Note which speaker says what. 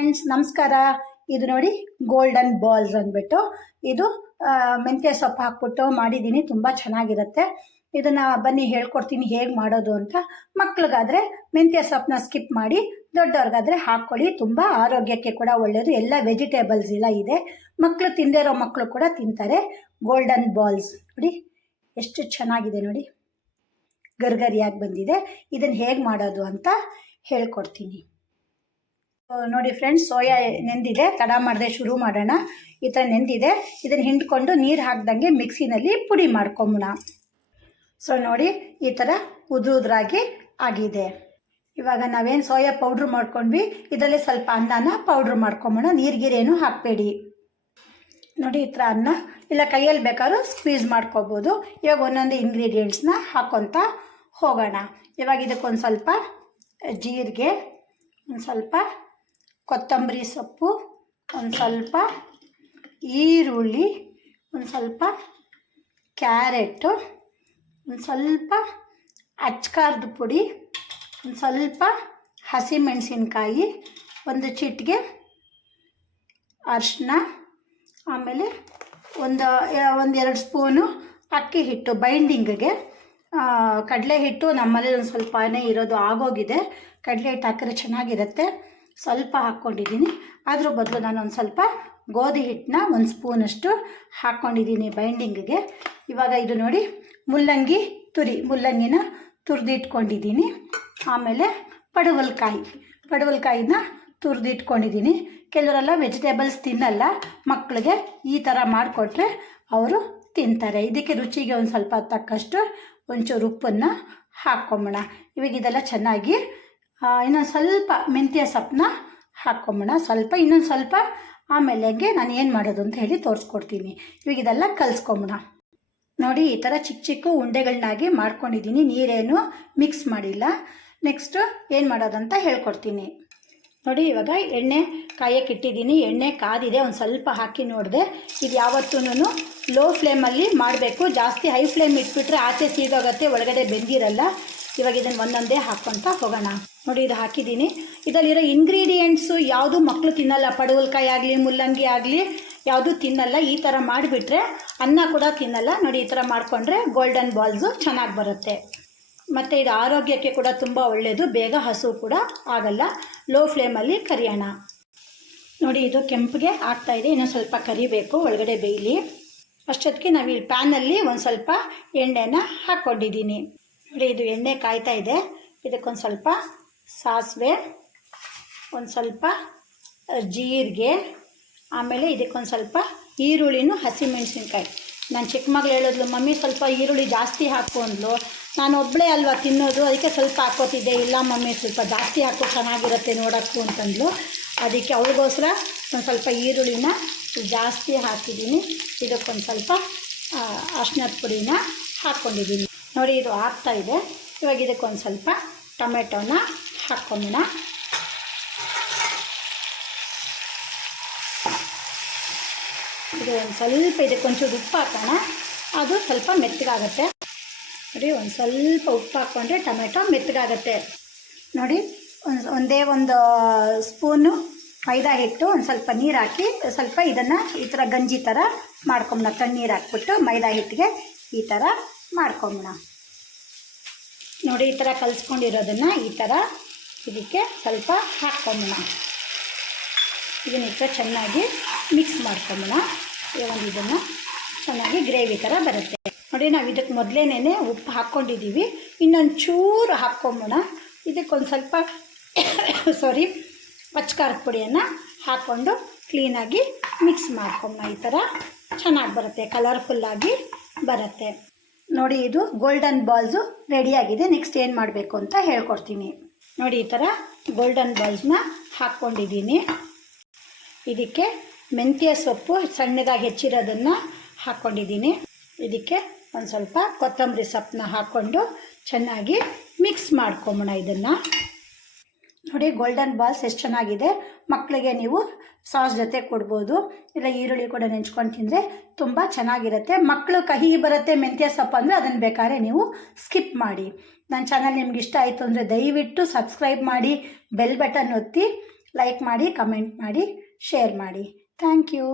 Speaker 1: Friends, ನಮಸ್ಕಾರ. ಇದು ನೋಡಿ ಗೋಲ್ಡನ್ ಬಾಲ್ಸ್ ಅಂದ್ಬಿಟ್ಟು. ಇದು ಮೆಂತ್ಯ ಸೊಪ್ಪು ಹಾಕ್ಬಿಟ್ಟು ಮಾಡಿದ್ದೀನಿ. ತುಂಬ ಚೆನ್ನಾಗಿರುತ್ತೆ. ಇದನ್ನು ಬನ್ನಿ ಹೇಳ್ಕೊಡ್ತೀನಿ ಹೇಗೆ ಮಾಡೋದು ಅಂತ. ಮಕ್ಳಿಗಾದರೆ ಮೆಂತ್ಯ ಸೊಪ್ಪನ್ನ ಸ್ಕಿಪ್ ಮಾಡಿ, ದೊಡ್ಡವ್ರಿಗಾದರೆ ಹಾಕ್ಕೊಳ್ಳಿ. ತುಂಬ ಆರೋಗ್ಯಕ್ಕೆ ಕೂಡ ಒಳ್ಳೆಯದು ಎಲ್ಲ ವೆಜಿಟೇಬಲ್ಸ್ ಎಲ್ಲ ಇದೆ. ಮಕ್ಕಳು ತಿಂದೇ ಇರೋ ಮಕ್ಕಳು ಕೂಡ ತಿಂತಾರೆ. Golden balls. ನೋಡಿ, ಎಷ್ಟು ಚೆನ್ನಾಗಿದೆ ನೋಡಿ. ಗರ್ಗರಿಯಾಗಿ ಬಂದಿದೆ. ಇದನ್ನು ಹೇಗೆ ಮಾಡೋದು ಅಂತ ಹೇಳ್ಕೊಡ್ತೀನಿ. ನೋಡಿ ಫ್ರೆಂಡ್ಸ್ ಸೋಯಾ ನೆಂದಿದೆ. ತಡ ಮಾಡದೆ ಶುರು ಮಾಡೋಣ. ಈ ಥರ ನೆಂದಿದೆ. ಇದನ್ನು ಹಿಂಡ್ಕೊಂಡು ನೀರು ಹಾಕ್ದಂಗೆ ಮಿಕ್ಸಿನಲ್ಲಿ ಪುಡಿ ಮಾಡ್ಕೊಂಬೋಣ ಸೊ ನೋಡಿ ಈ ಥರ ಉದುರು ಉದುರಾಗಿ ಆಗಿದೆ. ಇವಾಗ ನಾವೇನು ಸೋಯಾ ಪೌಡ್ರ್ ಮಾಡ್ಕೊಂಡ್ವಿ. ಇದರಲ್ಲೇ ಸ್ವಲ್ಪ ಅನ್ನನ ಪೌಡ್ರ್ ಮಾಡ್ಕೊಂಬೋಣ ನೀರ್ಗಿರೇನು ಹಾಕಬೇಡಿ. ನೋಡಿ ಈ ಥರ ಅನ್ನ. ಇಲ್ಲ, ಕೈಯಲ್ಲಿ ಬೇಕಾದ್ರೂ ಸ್ಕ್ವೀಸ್ ಮಾಡ್ಕೋಬೋದು. ಇವಾಗ ಒಂದೊಂದು ಇಂಗ್ರೀಡಿಯೆಂಟ್ಸ್ನ ಹಾಕೊತ ಹೋಗೋಣ. ಇವಾಗ ಇದಕ್ಕೊಂದು ಸ್ವಲ್ಪ ಜೀರಿಗೆ, ಒಂದು ಸ್ವಲ್ಪ ಕೊತ್ತಂಬರಿ ಸೊಪ್ಪು, ಒಂದು ಸ್ವಲ್ಪ ಈರುಳ್ಳಿ, ಒಂದು ಸ್ವಲ್ಪ ಕ್ಯಾರೆಟು, ಒಂದು ಸ್ವಲ್ಪ ಅಚ್ಕಾರದ ಪುಡಿ, ಒಂದು ಸ್ವಲ್ಪ ಹಸಿಮೆಣಸಿನ್ಕಾಯಿ, ಒಂದು ಚಿಟ್ಗೆ ಅರಿಶಿನ ಆಮೇಲೆ ಒಂದು ಒಂದೆರಡು ಸ್ಪೂನು ಅಕ್ಕಿ ಹಿಟ್ಟು, ಬೈಂಡಿಂಗ್ಗೆ. ಕಡಲೆ ಹಿಟ್ಟು ನಮ್ಮಲ್ಲಿ ಒಂದು ಸ್ವಲ್ಪನೇ ಇರೋದು ಆಗೋಗಿದೆ. ಕಡಲೆ ಹಿಟ್ಟು ಹಾಕಿದ್ರೆ ಚೆನ್ನಾಗಿರುತ್ತೆ. ಸ್ವಲ್ಪ ಹಾಕ್ಕೊಂಡಿದ್ದೀನಿ. ಅದ್ರ ಬದಲು ನಾನು ಒಂದು ಸ್ವಲ್ಪ ಗೋಧಿ ಹಿಟ್ಟನ್ನ ಒಂದು ಸ್ಪೂನಷ್ಟು ಹಾಕ್ಕೊಂಡಿದ್ದೀನಿ ಬೈಂಡಿಂಗಿಗೆ. ಇವಾಗ ಇದು ನೋಡಿ ಮುಲ್ಲಂಗಿ ತುರಿ, ಮುಲ್ಲಂಗಿನ ತುರಿದಿಟ್ಕೊಂಡಿದ್ದೀನಿ. ಆಮೇಲೆ ಪಡವಲ್ಕಾಯಿ, ಪಡವಲ್ಕಾಯಿನ ತುರಿದಿಟ್ಕೊಂಡಿದ್ದೀನಿ. ಕೆಲವರೆಲ್ಲ ವೆಜಿಟೇಬಲ್ಸ್ ತಿನ್ನಲ್ಲ ಮಕ್ಕಳಿಗೆ ಈ ಥರ ಮಾಡಿಕೊಟ್ರೆ ಅವರು ತಿಂತಾರೆ. ಇದಕ್ಕೆ ರುಚಿಗೆ ಒಂದು ಸ್ವಲ್ಪ ತಕ್ಕಷ್ಟು ಒಂಚೂರು ಉಪ್ಪನ್ನು ಹಾಕ್ಕೊಂಬೋಣ. ಇವಾಗ ಇದೆಲ್ಲ ಚೆನ್ನಾಗಿ ಇನ್ನೊಂದು ಸ್ವಲ್ಪ ಮೆಂತ್ಯ ಸೊಪ್ಪನ್ನ ಹಾಕ್ಕೊಂಬೋಣ ಸ್ವಲ್ಪ, ಇನ್ನೊಂದು ಸ್ವಲ್ಪ ಆಮೇಲೆಗೆ ನಾನು ಏನು ಮಾಡೋದು ಅಂತ ಹೇಳಿ ತೋರಿಸ್ಕೊಡ್ತೀನಿ. ಇವಾಗ ಇದೆಲ್ಲ ಕಲಿಸ್ಕೊಂಬೋಣ. ನೋಡಿ, ಈ ಥರ ಚಿಕ್ಕ ಚಿಕ್ಕ ಉಂಡೆಗಳನ್ನಾಗಿ ಮಾಡ್ಕೊಂಡಿದ್ದೀನಿ. ನೀರೇನು ಮಿಕ್ಸ್ ಮಾಡಿಲ್ಲ. ನೆಕ್ಸ್ಟು ಏನು ಮಾಡೋದಂತ ಹೇಳ್ಕೊಡ್ತೀನಿ. ನೋಡಿ, ಇವಾಗ ಎಣ್ಣೆ ಕಾಯಕ್ಕೆ ಇಟ್ಟಿದ್ದೀನಿ. ಎಣ್ಣೆ ಕಾದಿದೆ, ಒಂದು ಸ್ವಲ್ಪ ಹಾಕಿ ನೋಡಿದೆ. ಇದು ಯಾವತ್ತೂ ಲೋ ಫ್ಲೇಮಲ್ಲಿ ಮಾಡಬೇಕು. ಜಾಸ್ತಿ ಹೈ ಫ್ಲೇಮ್ ಇಟ್ಬಿಟ್ರೆ ಆಚೆ ಸೀದೋಗತ್ತೆ, ಒಳಗಡೆ ಬೆಂದಿರಲ್ಲ. ಇವಾಗ ಇದನ್ನು ಒಂದೊಂದೇ ಹಾಕ್ಕೊತ ಹೋಗೋಣ. ನೋಡಿ ಇದು ಹಾಕಿದ್ದೀನಿ. ಇದರಲ್ಲಿರೋ ಇಂಗ್ರೀಡಿಯೆಂಟ್ಸು ಯಾವುದು ಮಕ್ಕಳು ತಿನ್ನಲ್ಲ? ಪಡವಲ್ಕಾಯಿ ಆಗಲಿ, ಮುಲ್ಲಂಗಿ ಆಗಲಿ ಯಾವುದು ತಿನ್ನಲ್ಲ, ಈ ಥರ ಮಾಡಿಬಿಟ್ರೆ ಅನ್ನ ಕೂಡ ತಿನ್ನಲ್ಲ. ನೋಡಿ ಈ ಥರ ಮಾಡಿಕೊಂಡ್ರೆ ಗೋಲ್ಡನ್ ಬಾಲ್ಸು ಚೆನ್ನಾಗಿ ಬರುತ್ತೆ. ಮತ್ತು ಇದು ಆರೋಗ್ಯಕ್ಕೆ ಕೂಡ ತುಂಬ ಒಳ್ಳೆಯದು ಬೇಗ ಹಸು ಕೂಡ ಆಗಲ್ಲ. ಲೋ ಫ್ಲೇಮಲ್ಲಿ ಕರಿಯೋಣ. ನೋಡಿ ಇದು ಕೆಂಪಿಗೆ ಇದೆ. ಇನ್ನೂ ಸ್ವಲ್ಪ ಕರಿಬೇಕು. ಒಳಗಡೆ ಬೇಯಲಿ. ಅಷ್ಟೊತ್ತಿಗೆ ನಾವು ಈ ಪ್ಯಾನಲ್ಲಿ ಒಂದು ಸ್ವಲ್ಪ ಎಣ್ಣೆನ ಹಾಕ್ಕೊಂಡಿದ್ದೀನಿ ನೋಡಿ ಇದು ಎಣ್ಣೆ ಕಾಯ್ತಾ ಇದೆ. ಇದಕ್ಕೊಂದು ಸ್ವಲ್ಪ ಸಾಸಿವೆ, ಒಂದು ಸ್ವಲ್ಪ ಜೀರಿಗೆ, ಆಮೇಲೆ ಇದಕ್ಕೊಂದು ಸ್ವಲ್ಪ ಈರುಳ್ಳಿನೂ ಹಸಿಮೆಣಸಿನ್ಕಾಯಿ. ನಾನು ಚಿಕ್ಕ ಮಗಳು ಹೇಳಿದ್ಲು, ಮಮ್ಮಿ ಸ್ವಲ್ಪ ಈರುಳ್ಳಿ ಜಾಸ್ತಿ ಹಾಕು ಅಂದ್ಲು. ನಾನು ಒಬ್ಬಳೇ ಅಲ್ವಾ ತಿನ್ನೋದು, ಅದಕ್ಕೆ ಸ್ವಲ್ಪ ಹಾಕೋತಿದ್ದೆ ಇಲ್ಲ ಮಮ್ಮಿ, ಸ್ವಲ್ಪ ಜಾಸ್ತಿ ಹಾಕೋ, ಚೆನ್ನಾಗಿರುತ್ತೆ ನೋಡೋಕ್ಕೂ ಅಂತಂದ್ಲು. ಅದಕ್ಕೆ ಅವ್ರಿಗೋಸ್ಕರ ಒಂದು ಸ್ವಲ್ಪ ಈರುಳ್ಳಿನ ಜಾಸ್ತಿ ಹಾಕಿದ್ದೀನಿ. ಇದಕ್ಕೊಂದು ಸ್ವಲ್ಪ ಅರ್ಶಿನದ ಪುಡಿನ ಹಾಕ್ಕೊಂಡಿದ್ದೀನಿ. ನೋಡಿ, ಇದು ಆಗ್ತಾಯಿದೆ ಇವಾಗ ಇದಕ್ಕೊಂದು ಸ್ವಲ್ಪ ಟೊಮೆಟೊನ ಹಾಕ್ಕೊಂಬಿಣ ಇದು ಒಂದು ಸ್ವಲ್ಪ ಇದಕ್ಕೊಂಚೂರು ಉಪ್ಪು ಹಾಕೋಣ. ಅದು ಸ್ವಲ್ಪ ಮೆತ್ತಗಾಗತ್ತೆ. ನೋಡಿ, ಒಂದು ಸ್ವಲ್ಪ ಉಪ್ಪು ಹಾಕ್ಕೊಂಡ್ರೆ ಟೊಮೆಟೊ ಮೆತ್ತಗಾಗತ್ತೆ. ನೋಡಿ, ಒಂದು ಒಂದೇ ಒಂದು ಸ್ಪೂನು ಮೈದಾ ಹಿಟ್ಟು ಒಂದು ಸ್ವಲ್ಪ ನೀರು ಹಾಕಿ, ಸ್ವಲ್ಪ ಇದನ್ನು ಈ ಥರ ಗಂಜಿ ಥರ ಮಾಡ್ಕೊಂಬಿಡ ತಣ್ಣೀರು ಹಾಕ್ಬಿಟ್ಟು ಮೈದಾ ಹಿಟ್ಟಿಗೆ ಈ ಥರ ಮಾಡ್ಕೊಂಬಿಡ ನೋಡಿ, ಈ ಥರ ಕಲಿಸ್ಕೊಂಡಿರೋದನ್ನು ಈ ಥರ ಇದಕ್ಕೆ ಸ್ವಲ್ಪ ಹಾಕ್ಕೊಂಬೋಣ. ಇದನ್ನಿಟ್ಟು ಚೆನ್ನಾಗಿ ಮಿಕ್ಸ್ ಮಾಡ್ಕೊಂಬಿಡ ಒಂದು ಇದನ್ನು ಚೆನ್ನಾಗಿ ಗ್ರೇವಿ ಥರ ಬರುತ್ತೆ. ನೋಡಿ, ನಾವು ಇದಕ್ಕೆ ಮೊದಲೇನೇ ಉಪ್ಪು ಹಾಕ್ಕೊಂಡಿದ್ದೀವಿ ಇನ್ನೊಂದು ಚೂರು ಹಾಕ್ಕೊಂಬೋಣ. ಇದಕ್ಕೊಂದು ಸ್ವಲ್ಪ ಸಾರಿ ಪಚ್ಕಾರ ಪುಡಿಯನ್ನು ಹಾಕ್ಕೊಂಡು ಕ್ಲೀನಾಗಿ ಮಿಕ್ಸ್ ಮಾಡ್ಕೊಂಬೋಣ. ಈ ಥರ ಚೆನ್ನಾಗಿ ಬರುತ್ತೆ ಕಲರ್ಫುಲ್ಲಾಗಿ ಬರುತ್ತೆ. ನೋಡಿ, ಇದು ಗೋಲ್ಡನ್ ಬಾಲ್ಸು ರೆಡಿಯಾಗಿದೆ ನೆಕ್ಸ್ಟ್ ಏನು ಮಾಡಬೇಕು ಅಂತ ಹೇಳ್ಕೊಡ್ತೀನಿ. ನೋಡಿ ಈ ಥರ ಗೋಲ್ಡನ್ ಬಾಲ್ಸ್ನ ಹಾಕ್ಕೊಂಡಿದ್ದೀನಿ ಇದಕ್ಕೆ ಮೆಂತ್ಯ ಸೊಪ್ಪು ಸಣ್ಣದಾಗಿ ಹೆಚ್ಚಿರೋದನ್ನು ಹಾಕ್ಕೊಂಡಿದ್ದೀನಿ ಇದಕ್ಕೆ ಒಂದು ಸ್ವಲ್ಪ ಕೊತ್ತಂಬರಿ ಸೊಪ್ಪನ್ನ ಹಾಕ್ಕೊಂಡು ಚೆನ್ನಾಗಿ ಮಿಕ್ಸ್ ಮಾಡ್ಕೊಂಬೋಣ ಇದನ್ನು. ನೋಡಿ ಗೋಲ್ಡನ್ ಬಾಲ್ಸ್ ಎಷ್ಟು ಚೆನ್ನಾಗಿದೆ. ಮಕ್ಕಳಿಗೆ ನೀವು ಸಾಸ್ ಜೊತೆ ಕೊಡ್ಬೋದು. ಇಲ್ಲ ಈರುಳ್ಳಿ ಕೂಡ ನೆಂಚ್ಕೊಂಡು ತಿಂದರೆ ತುಂಬ ಚೆನ್ನಾಗಿರುತ್ತೆ. ಮಕ್ಕಳು ಕಹಿ ಬರುತ್ತೆ, ಮೆಂತ್ಯ ಸೊಪ್ಪು ಅಂದರೆ ಅದನ್ನು ಬೇಕಾದ್ರೆ ನೀವು ಸ್ಕಿಪ್ ಮಾಡಿ. ನನ್ನ ಚಾನಲ್ ನಿಮ್ಗೆ ಇಷ್ಟ ಆಯಿತು ಅಂದರೆ ದಯವಿಟ್ಟು ಸಬ್ಸ್ಕ್ರೈಬ್ ಮಾಡಿ ಬೆಲ್ ಬಟನ್ ಒತ್ತಿ ಲೈಕ್ ಮಾಡಿ ಕಮೆಂಟ್ ಮಾಡಿ ಶೇರ್ ಮಾಡಿ. Thank you